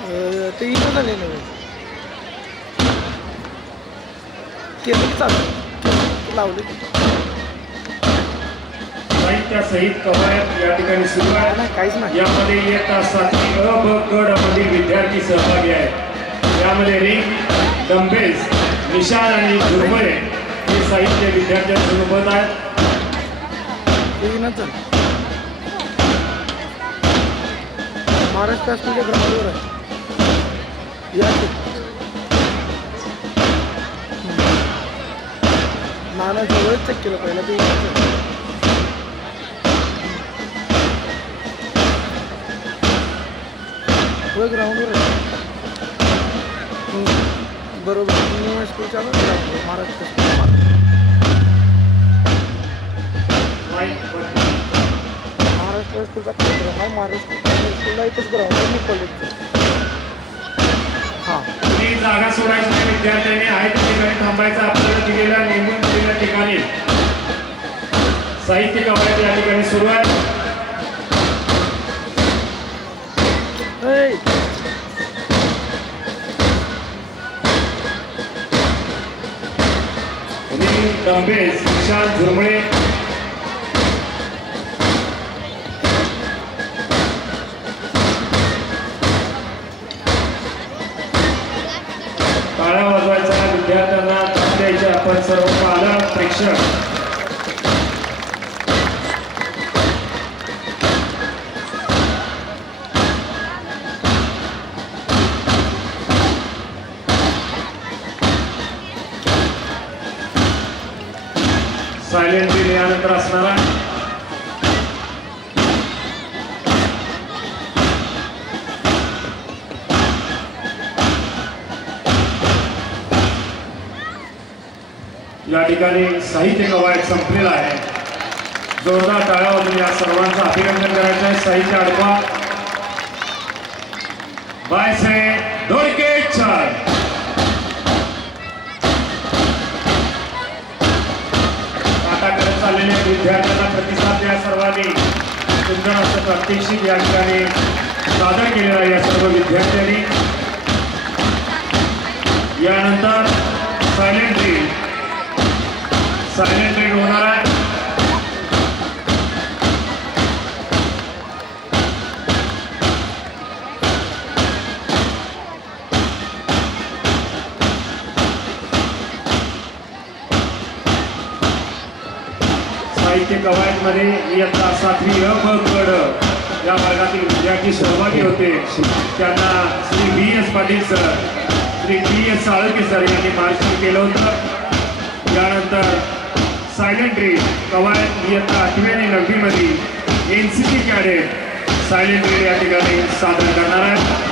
ते इथं झाले नव्हे केलं की चालू लावलं की साहित्यासहित कवायत या ठिकाणी सुरू आहे. काहीच नाही. यामध्ये इयत्ता 7वी अ ब क मधील विद्यार्थी सहभागी आहेत. यामध्ये रिंग, डंबेल्स, निशाण आणि झुरमुळे हे साहित्य विद्यार्थ्यांसोबत आहेत. महाराष्ट्र शासनाच्या ग्राउंडवर आहे या नाना जवळच चेक केलं पहिला ते ग्राउंडवर आहे बरोबर स्कूलच्या महाराष्ट्र स्कूलचा कार्यक्रम आहे. महाराष्ट्र स्कूलला इथंच ग्राउंड आहे कॉलेजचं. हां जागा सोडायची विद्यार्थ्यांनी आहे त्या ठिकाणी थांबायचं. आपल्याला दिलेल्या नेमून दिलेल्या ठिकाणी साहित्य कवायत या ठिकाणी सुरू आहे. डंबेल्स, निशाण, झुरमुळे टाळ्या वाजवायचा विद्यार्थ्यांना ताप द्यायचे. आपण सर्व पालक प्रेक्षक सायलेंट रील यानंतर असणार आहे. या ठिकाणी साहित्य कवायत संपलेला आहे. जोरदार टाळ्या वाजून या सर्वांचं अभिनंदन करायचं आहे. साहित्य अडवा बायसे दोडके छान चाललेल्या विद्यार्थ्यांना प्रतिसाद द्या. सर्वांनी सुंदर असं प्रात्यक्षिक या ठिकाणी सादर केलेलं आहे या सर्व विद्यार्थ्यांनी. यानंतर सायलेंट रील होणार आहे. साहित्य कवायत मध्ये इयत्ता 7वी अ ब क ड या वर्गातील विद्यार्थी सहभागी होते. त्यांना श्री बी एस पाटील सर, श्री बी एस साळके सर यांनी मार्गदर्शन केलं होतं. यानंतर सायलेंट रील कवायत इयत्ता 8वी आणि 9वी मध्ये NCC कॅडेट सायलेंट रील या ठिकाणी सादर करणार आहे.